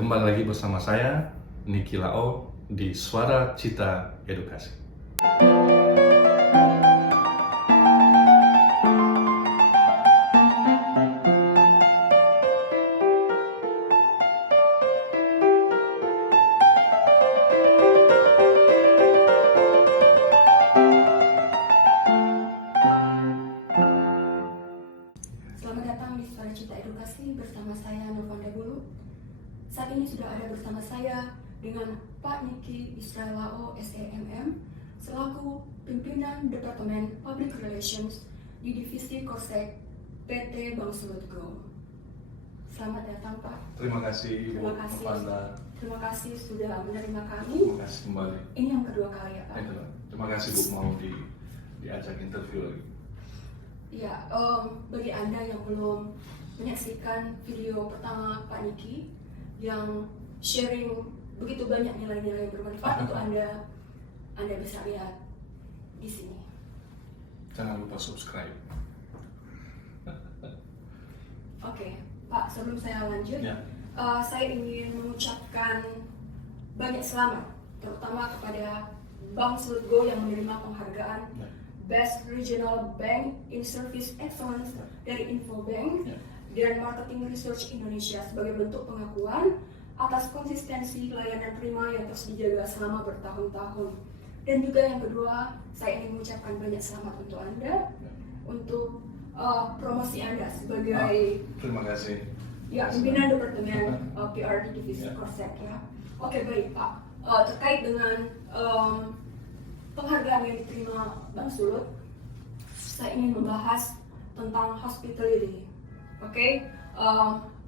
Kembali lagi bersama saya, Niki Lao, di Suara Cita Edukasi. Selamat datang di Suara Cita Edukasi bersama saya Novanda Bulu. Saat ini sudah ada bersama saya dengan Pak Niki Israelao SEMM selaku pimpinan Departemen Public Relations di Divisi Korsek PT Bank Sulut Go. Selamat datang Pak. Terima kasih Bu Novanda. Terima kasih sudah menerima kami. Terima kasih kembali. Ini yang kedua kali ya Pak. Terima kasih Bu mau diajak interview lagi. Ya, bagi Anda yang belum menyaksikan video pertama Pak Niki yang sharing begitu banyak nilai-nilai yang bermanfaat untuk Anda bisa lihat di sini. Jangan lupa subscribe. Oke, Pak, sebelum saya lanjut, Ya. Saya ingin mengucapkan banyak selamat, terutama kepada Bank Sulut Go yang menerima penghargaan Best Regional Bank in Service Excellence dari Infobank dan Marketing Research Indonesia sebagai bentuk pengakuan atas konsistensi layanan prima yang terus dijaga selama bertahun-tahun. Dan juga yang kedua, saya ingin mengucapkan banyak selamat untuk Anda untuk promosi Anda sebagai Terima kasih. pimpinan Departemen PR di Divisi Korsek ya. Oke, baik Pak. Terkait dengan penghargaan yang diterima Bank Sulut, saya ingin membahas tentang hospitality. Oke,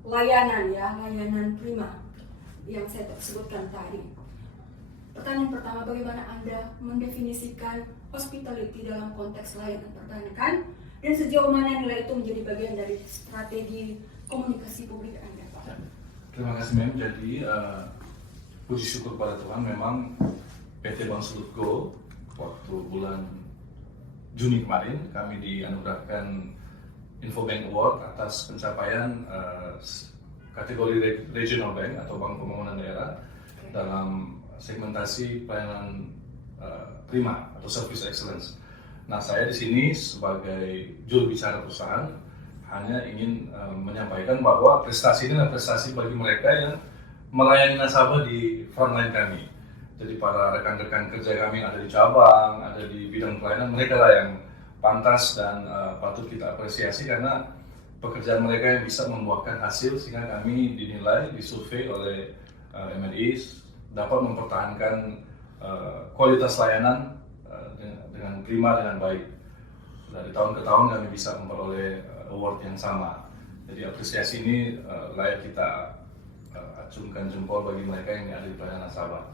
layanan prima yang saya sebutkan tadi. Pertanyaan pertama, bagaimana Anda mendefinisikan hospitality dalam konteks layanan perbankan dan sejauh mana nilai itu menjadi bagian dari strategi komunikasi publik Anda, Pak? Terima kasih Mem. Jadi puji syukur pada Tuhan, memang PT Bank Sulut Go waktu bulan Juni kemarin kami dianugerahkan Infobank Award atas pencapaian kategori Regional Bank atau Bank Pembangunan Daerah dalam segmentasi pelayanan prima atau Service Excellence. Nah, saya di sini sebagai juru bicara perusahaan hanya ingin menyampaikan bahwa prestasi ini adalah prestasi bagi mereka yang melayani nasabah di frontline kami. Jadi para rekan-rekan kerja kami yang ada di cabang, ada di bidang pelayanan, mereka lah yang pantas dan patut kita apresiasi karena pekerjaan mereka yang bisa membuahkan hasil sehingga kami dinilai, disurvei oleh MNI dapat mempertahankan kualitas layanan dengan prima, dengan baik. Dari tahun ke tahun kami bisa memperoleh award yang sama. Jadi apresiasi ini layak kita acungkan jempol bagi mereka yang ada di pelayanan nasabah.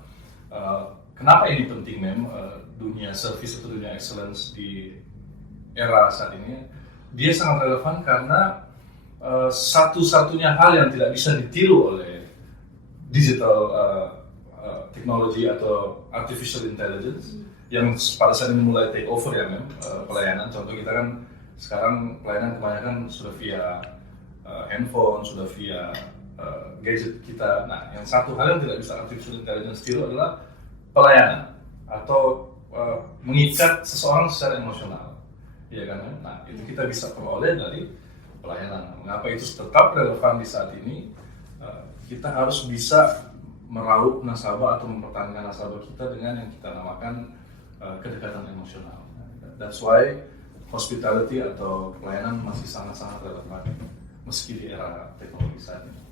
Kenapa ini penting Mem, dunia service atau dunia excellence di era saat ini? Dia sangat relevan karena satu-satunya hal yang tidak bisa ditiru oleh digital technology atau artificial intelligence yang pada saat ini mulai take over ya Mem, pelayanan. Contoh kita kan sekarang pelayanan kebanyakan sudah via handphone, sudah via gadget kita. Nah, yang satu hal yang tidak bisa artificial intelligence tiru adalah pelayanan atau mengikat seseorang secara emosional, ya kan? Nah, itu kita bisa peroleh dari pelayanan. Mengapa itu tetap relevan di saat ini? Kita harus bisa meraup nasabah atau mempertahankan nasabah kita dengan yang kita namakan kedekatan emosional. That's why hospitality atau pelayanan masih sangat-sangat relevan meski di era teknologi saat ini.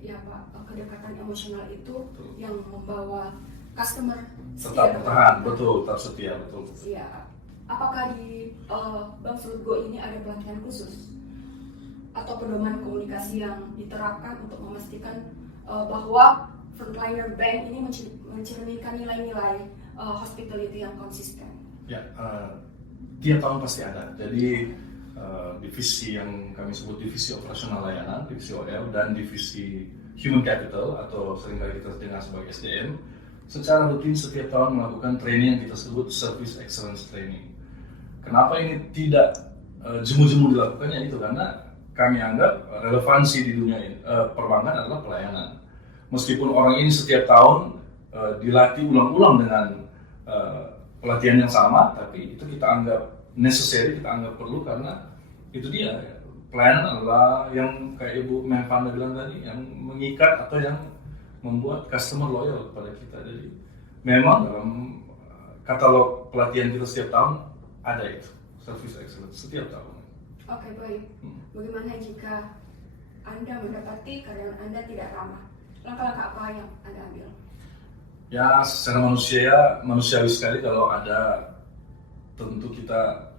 Ya Pak, kedekatan emosional itu yang membawa customer tetap bertahan, betul, tetap setia, betul. Iya. Apakah di Bank Sulut Go ini ada pelatihan khusus atau pedoman komunikasi yang diterapkan untuk memastikan bahwa frontliner bank ini mencerminkan nilai-nilai hospitality yang konsisten? Ya, tiap tahun pasti ada. Jadi divisi yang kami sebut divisi operasional layanan, divisi OL, dan divisi human capital atau seringkali kita dengar sebagai SDM, secara rutin setiap tahun melakukan training yang kita sebut service excellence training. Kenapa ini tidak jemu-jemu dilakukannya itu karena kami anggap relevansi di dunia perbankan adalah pelayanan. meskipun orang ini setiap tahun dilatih ulang-ulang dengan pelatihan yang sama, tapi itu kita anggap necessary, kita anggap perlu karena itu dia. Pelayanan adalah yang kayak Ibu Mevanda bilang tadi, yang mengikat atau yang membuat customer loyal kepada kita. Jadi memang dalam katalog pelatihan kita setiap tahun ada itu, service excellence setiap tahun. Oke, baik. Bagaimana jika Anda mendapati karyawan Anda tidak ramah? Langkah-langkah apa yang Anda ambil? Ya, secara manusiawi sekali kalau ada, tentu kita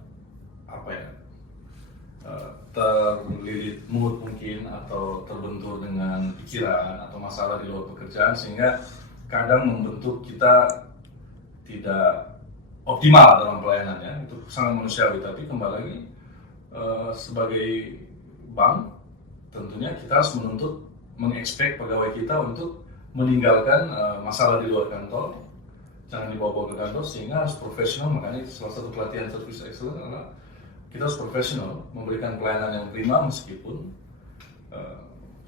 terlilit mood mungkin atau terbentur dengan pikiran atau masalah di luar pekerjaan sehingga kadang membentuk kita tidak optimal dalam pelayanannya. Itu sangat manusiawi, tapi kembali lagi sebagai bank tentunya kita harus menuntut, mengekspek pegawai kita untuk meninggalkan masalah di luar kantor, jangan dibawa-bawa ke kantor, sehingga harus profesional. Makanya salah satu pelatihan service excellence adalah kita harus profesional, memberikan pelayanan yang prima meskipun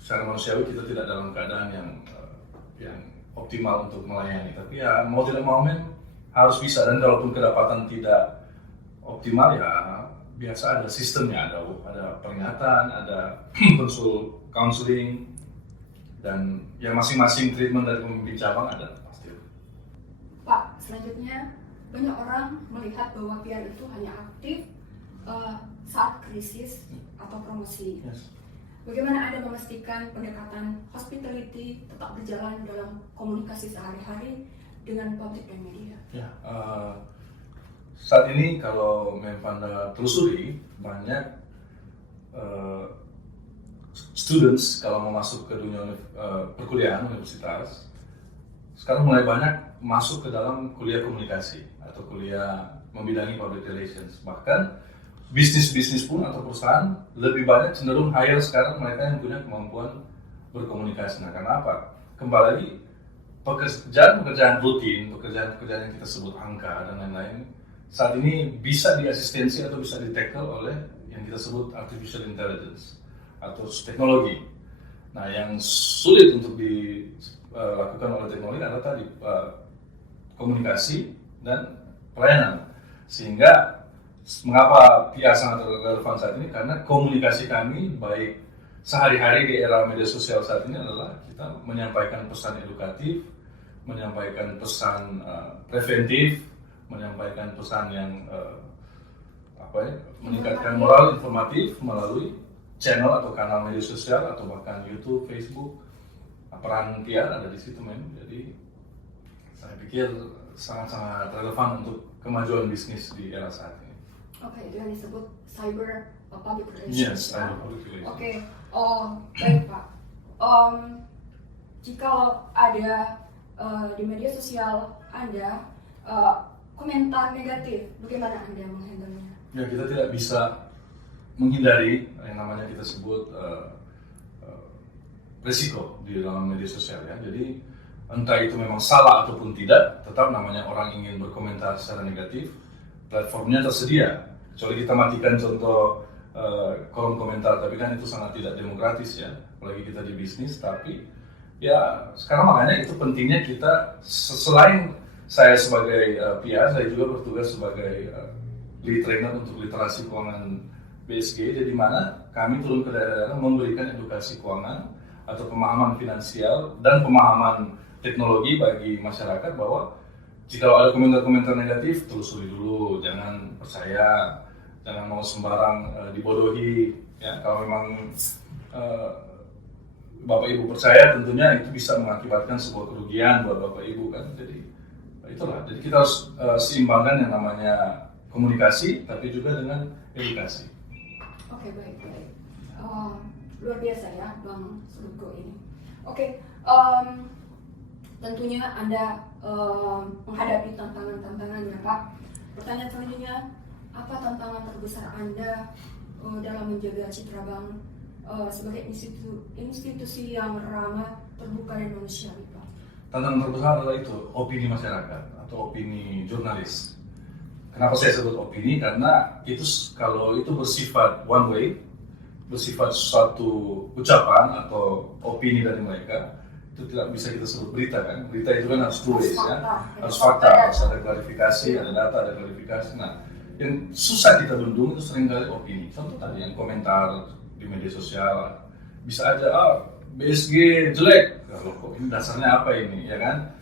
secara manusiawi kita tidak dalam keadaan yang optimal untuk melayani. Tapi ya mau tidak mau harus bisa, dan kalaupun kedapatan tidak optimal ya biasa ada sistemnya, ada peringatan, ada counseling, dan yang masing-masing treatment dari pemimpin cabang ada pasti. Pak, selanjutnya banyak orang melihat bahwa PR itu hanya aktif saat krisis atau promosi. Yes. Bagaimana Anda memastikan pendekatan hospitality tetap berjalan dalam komunikasi sehari-hari dengan publik dan media? Ya, saat ini kalau Mevanda telusuri, banyak students kalau mau masuk ke dunia perkuliahan universitas sekarang mulai banyak masuk ke dalam kuliah komunikasi atau kuliah membidangi public relations. Bahkan bisnis pun atau perusahaan lebih banyak cenderung hire sekarang mereka yang punya kemampuan berkomunikasi. Nah, karena apa? Kembali lagi, pekerjaan rutin, pekerjaan yang kita sebut angka dan lain-lain, saat ini bisa diasistensi atau bisa di-tackle oleh yang kita sebut artificial intelligence atau teknologi. Nah, yang sulit untuk dilakukan oleh teknologi adalah tadi komunikasi dan pelayanan. Sehingga mengapa PR sangat relevan saat ini? Karena komunikasi kami baik sehari-hari di era media sosial saat ini adalah kita menyampaikan pesan edukatif, menyampaikan pesan preventif, menyampaikan pesan yang meningkatkan moral, informatif melalui channel atau kanal media sosial atau bahkan YouTube, Facebook. Peran PR ada di situ, Jadi saya pikir sangat-sangat relevan untuk kemajuan bisnis di era saat ini. Oke, itu yang disebut cyber public relations. Yes, cyber public relations. Oke, baik Pak. Jika ada di media sosial Anda komentar negatif, bagaimana Anda menghandle-nya? Ya, kita tidak bisa menghindari yang namanya kita sebut risiko di dalam media sosial ya. Jadi entah itu memang salah ataupun tidak, tetap namanya orang ingin berkomentar secara negatif, platformnya tersedia. Kecuali kita matikan contoh kolom komentar, tapi kan itu sangat tidak demokratis ya, apalagi kita di bisnis. Tapi ya sekarang makanya itu pentingnya kita, selain saya sebagai PR, saya juga bertugas sebagai lead trainer untuk literasi keuangan BSG, di mana kami turun ke daerah-daerah memberikan edukasi keuangan atau pemahaman finansial dan pemahaman teknologi bagi masyarakat, bahwa jika ada komentar-komentar negatif, telusuri dulu, jangan percaya, jangan mau sembarang dibodohi. Ya, kalau memang Bapak Ibu percaya, tentunya itu bisa mengakibatkan sebuah kerugian buat Bapak Ibu kan. Jadi itulah. Jadi kita harus seimbangkan yang namanya komunikasi, tapi juga dengan edukasi. Oke, baik. Luar biasa ya, Bang Slutgo ini. Oke, tentunya Anda menghadapi tantangan-tantangan ya Pak. Pertanyaan selanjutnya, apa tantangan terbesar Anda dalam menjaga citra Bank sebagai institusi yang ramah, terbuka dan manusiawi Pak? Tantangan terbesar adalah itu, opini masyarakat atau opini jurnalis. Kenapa saya sebut opini? Karena itu kalau itu bersifat one way, bersifat suatu ucapan atau opini dari mereka, itu tidak bisa kita sebut berita kan. Berita itu kan harus tulis ya, harus fakta. fakta, harus ada klarifikasi, ada data, ada klarifikasi. Nah, yang susah kita bendung itu seringkali opini. Contoh tadi yang komentar di media sosial bisa aja BSG jelek, kalau kok ini dasarnya apa ini ya kan?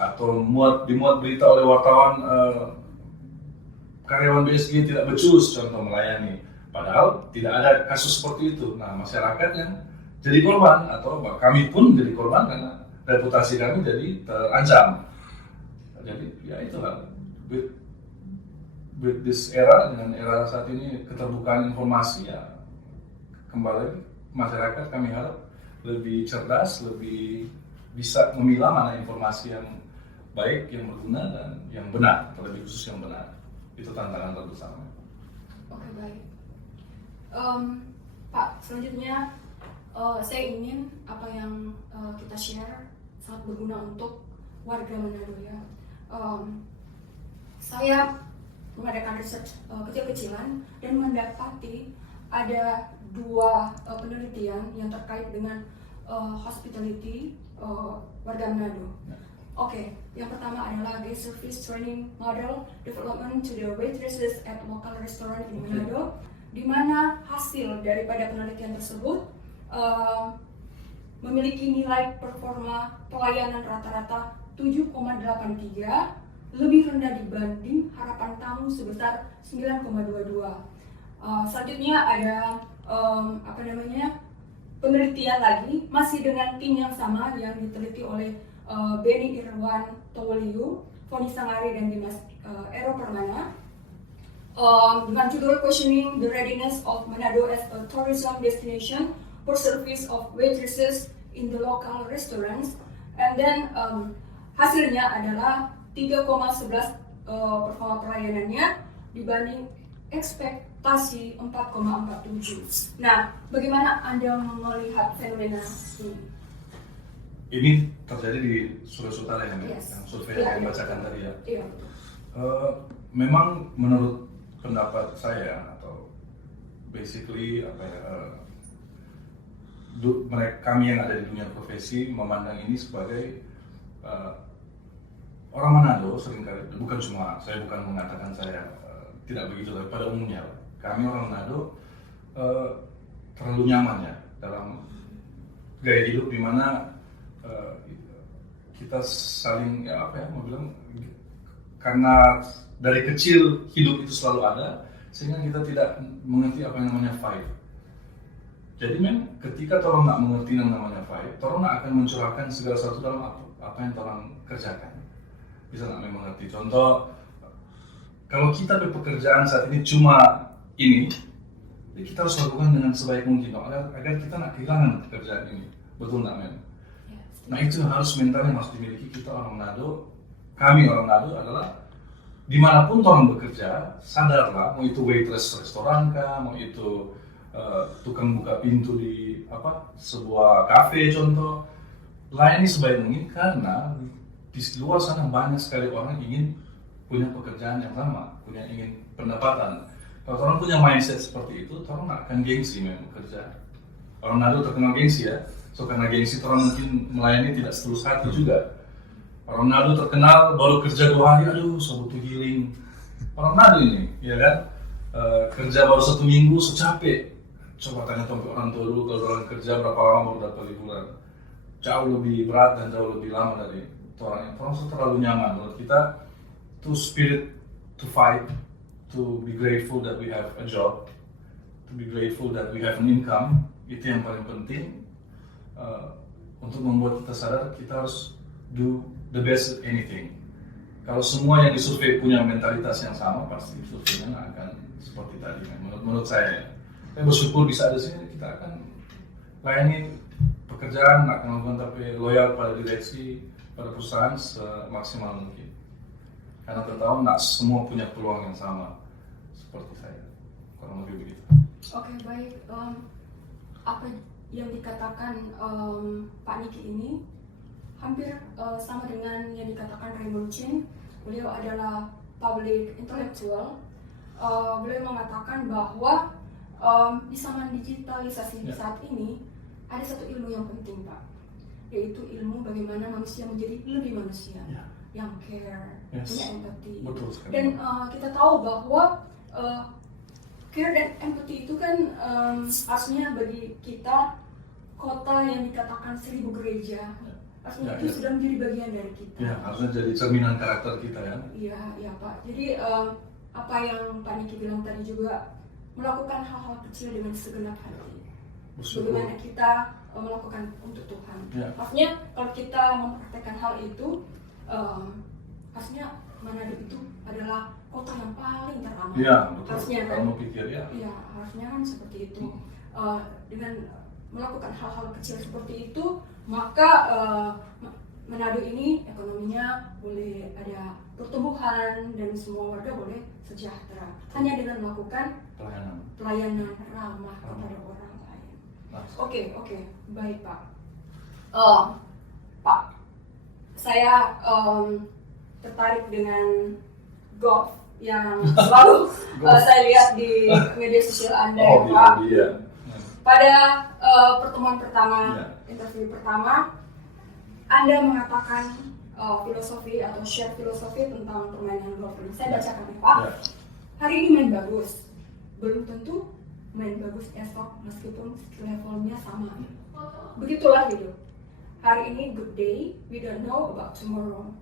Atau dimuat berita oleh wartawan karyawan BSG tidak becus contoh melayani, padahal tidak ada kasus seperti itu. Nah, masyarakat yang jadi korban atau kami pun jadi korban karena reputasi kami jadi terancam. Jadi ya itulah with this era, dengan era saat ini keterbukaan informasi ya, kembali masyarakat kami harap lebih cerdas, lebih bisa memilah mana informasi yang baik, yang berguna dan yang benar, terlebih khusus yang benar. Itu tantangan terbesar. Oke, baik. Pak, selanjutnya saya ingin apa yang kita share sangat berguna untuk warga Manado ya. Saya mengadakan riset kecil-kecilan dan mendapati ada 2 penelitian yang terkait dengan hospitality warga Manado. Oke, yang pertama adalah guest service training model development to the waitresses at local restaurant in Manado, di mana hasil daripada penelitian tersebut memiliki nilai performa pelayanan rata-rata 7,83, lebih rendah dibanding harapan tamu sebesar 9,22. Selanjutnya ada penelitian lagi masih dengan tim yang sama yang diteliti oleh Benny Irwan Towoliu, Foni Sangari dan Dimas Ero Permana dengan judul Questioning the Readiness of Manado as a Tourism Destination for Service of Waitresses in the Local Restaurants, and then hasilnya adalah 3,11 performa pelayanannya dibanding ekspektasi 4,47. Nah, bagaimana Anda melihat fenomena ini? Ini terjadi di Sulawesi Utara yang survei yang Iya. bacakan tadi ya. Iya. Memang menurut pendapat saya atau basically kami yang ada di dunia profesi memandang ini sebagai orang Manado seringkali, bukan cuma saya, bukan mengatakan saya tidak begitu, tapi pada umumnya kami orang Manado terlalu nyaman ya dalam gaya hidup di mana kita saling mau bilang, karena dari kecil hidup itu selalu ada sehingga kita tidak mengerti apa yang namanya fight. Jadi ketika orang nggak mengerti yang namanya fight, orang nggak akan mencurahkan segala sesuatu dalam apa yang orang kerjakan. Bisa nggak mengerti? Contoh, kalau kita pekerjaan saat ini cuma ini, kita harus lakukan dengan sebaik mungkin agar kita nggak kehilangan pekerjaan ini. Betul nggak, men? Nah, itu harus mental yang harus dimiliki kita orang Manado. Kami orang Manado adalah dimanapun orang bekerja, sadarlah, mau itu waitress restoran kah, mau itu tukang buka pintu di sebuah kafe contoh, layani sebaik mungkin, karena di luar sana banyak sekali orang ingin punya pekerjaan yang sama, ingin pendapatan. Kalau orang punya mindset seperti itu, orang nggak akan gengsi bekerja. Orang Manado terkenal gengsi ya. So karena gengsi orang mungkin melayani tidak setulus hati juga. Orang Manado terkenal baru kerja 2 hari, aduh so butuh healing. Orang Manado ini, ya kan, kerja baru 1 minggu so capek. Coba tanya orang tua dulu kalau orang kerja berapa lama baru dapat liburan. Jauh lebih berat dan jauh lebih lama dari orang. Orang so terlalu nyaman. Menurut kita, to spirit to fight, to be grateful that we have a job, to be grateful that we have an income, itu yang paling penting. Untuk membuat kita sadar kita harus do the best at anything. Kalau semua yang disurvei punya mentalitas yang sama, pasti surveinya akan seperti tadi. Menurut saya, saya bersyukur bisa ada sini, kita akan layani pekerjaan, akan melakukan tapi loyal pada direksi, pada perusahaan semaksimal mungkin. Karena kita tahu nggak semua punya peluang yang sama seperti saya, kurang lebih begitu. Oke, baik. Apa yang dikatakan Pak Niki ini hampir sama dengan yang dikatakan Raymond Chin. Beliau adalah public intellectual. Beliau mengatakan bahwa di zaman digitalisasi saat ini ada satu ilmu yang penting, Pak. yaitu ilmu bagaimana manusia menjadi lebih manusia, Ya. yang care, Yes. punya empati. Betul sekali. Dan kita tahu bahwa care dan empati itu kan artinya bagi kita kota yang dikatakan 1000 gereja, artinya Ya, itu ya. sudah menjadi bagian dari kita. Ya, harusnya jadi cerminan karakter kita ya. Iya, iya Pak. Jadi apa yang Pak Niki bilang tadi juga, melakukan hal-hal kecil dengan segenap hati. Bersyukur. Bagaimana kita melakukan untuk Tuhan. Ya. Maksudnya kalau kita mempraktekkan hal itu, harusnya Manado itu adalah kota yang paling teramat. Iya, betul. Harusnya kan? Kalau mau pikir ya. Iya, harusnya kan seperti itu. Dengan melakukan hal-hal kecil seperti itu, maka Manado ini ekonominya boleh ada pertumbuhan dan semua warga boleh sejahtera. Hanya dengan melakukan pelayanan ramah kepada orang lain. Oke, baik Pak. Pak, saya tertarik dengan golf yang selalu saya lihat di media sosial Anda, ya, Pak. Iya. Pada pertemuan pertama, Ya. interview pertama, Anda mengatakan filosofi atau share filosofi tentang permainan golf ini. Saya bacakan ya, Pak. Ya. Hari ini main bagus, belum tentu main bagus esok meskipun levelnya sama. Begitulah hidup. Hari ini good day, we don't know about tomorrow.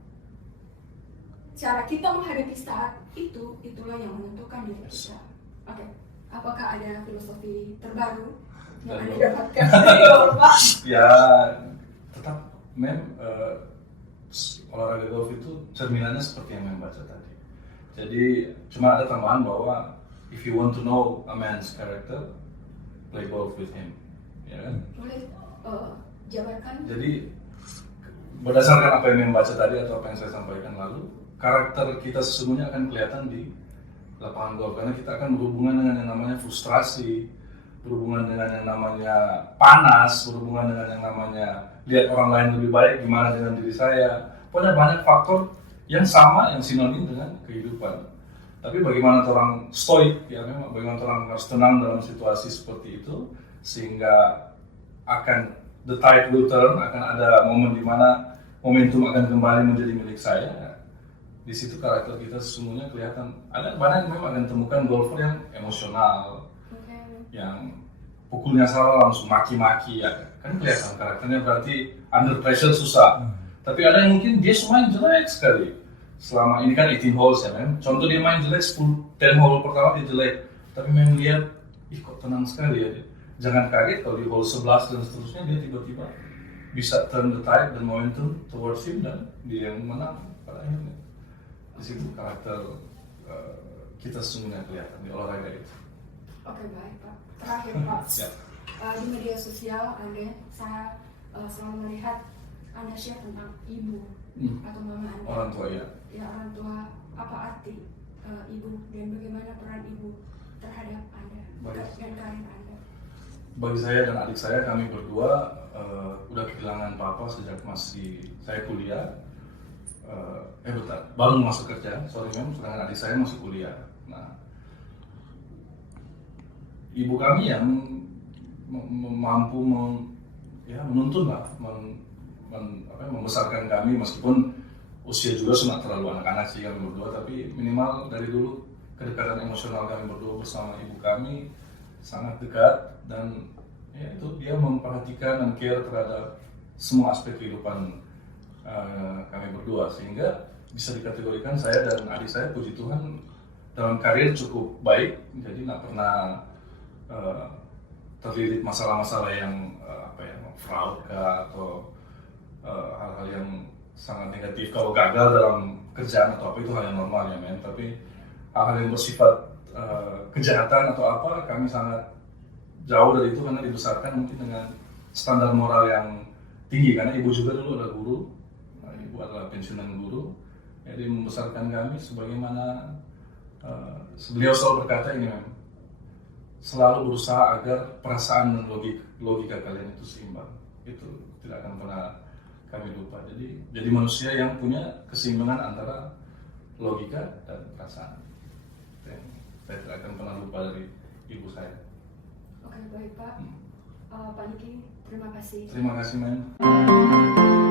Cara kita menghadapi saat itu, itulah yang menentukan diri kita. Oke, apakah ada filosofi terbaru yang Anda dapatkan dari golf, Pak? Ya, tetap olahraga golf itu cerminannya seperti yang baca tadi. Jadi cuma ada tambahan bahwa if you want to know a man's character, play golf with him. Ya kan? Boleh jabarkan? Jadi berdasarkan apa yang membaca tadi atau apa yang saya sampaikan lalu, karakter kita sesungguhnya akan kelihatan di lapangan golf karena kita akan berhubungan dengan yang namanya frustrasi, berhubungan dengan yang namanya panas, berhubungan dengan yang namanya lihat orang lain lebih baik gimana dengan diri saya. Pokoknya banyak faktor yang sama, yang sinonim dengan kehidupan. Tapi bagaimana orang stoik, ya memang bagaimana orang harus tenang dalam situasi seperti itu sehingga akan the tide will turn, akan ada momen di mana momentum akan kembali menjadi milik saya. Di situ karakter kita sesungguhnya kelihatan. Ada banyak memang akan temukan golfer yang emosional, yang pukulnya salah langsung maki-maki, ya kan kelihatan karakternya berarti under pressure susah. Tapi ada yang mungkin dia main jelek sekali. Selama ini kan 18 holes ya men. Contoh dia main jelek 10 hole pertama dia jelek. Tapi memang lihat, ih kok tenang sekali ya dia. Jangan kaget kalau di hole 11 dan seterusnya dia tiba-tiba bisa turn the tide dan momentum towards him dan dia yang menang pada akhirnya. Di situ karakter kita sesungguhnya kelihatan di olahraga itu. Oke, baik Pak. Terakhir Pak, Ya. Di media sosial saya selalu melihat Anda share tentang ibu atau mama Anda. Orang tua ya. Ya, orang tua, apa arti ibu dan bagaimana peran ibu terhadap Anda Baik. dan karir Anda? Bagi saya dan adik saya, kami berdua udah kehilangan papa sejak masih saya kuliah. Baru masuk kerja, sedangkan adik saya masih kuliah. Nah, ibu kami yang mampu menuntun lah, membesarkan kami meskipun usia juga sudah terlalu anak-anak sih kami berdua, tapi minimal dari dulu kedekatan emosional kami berdua bersama ibu kami sangat dekat dan ya itu dia memperhatikan dan care terhadap semua aspek kehidupan kami berdua sehingga bisa dikategorikan saya dan adik saya puji Tuhan dalam karir cukup baik, jadi nggak pernah terlilit masalah-masalah yang fraud atau hal-hal yang sangat negatif. Kalau gagal dalam kerjaan atau apa itu hal yang normal ya men, tapi hal-hal yang bersifat kejahatan atau apa kami sangat jauh dari itu karena dibesarkan mungkin dengan standar moral yang tinggi karena ibu juga dulu adalah guru, ibu adalah pensiunan guru, jadi membesarkan kami sebagaimana beliau selalu berkata ini memang selalu berusaha agar perasaan dan logika kalian itu seimbang, itu tidak akan pernah kami lupa. Jadi manusia yang punya keseimbangan antara logika dan perasaan. Saya tidak akan pernah lupa dari ibu saya. Oke, baik Pak. Pak Niki, terima kasih. Terima kasih, Men.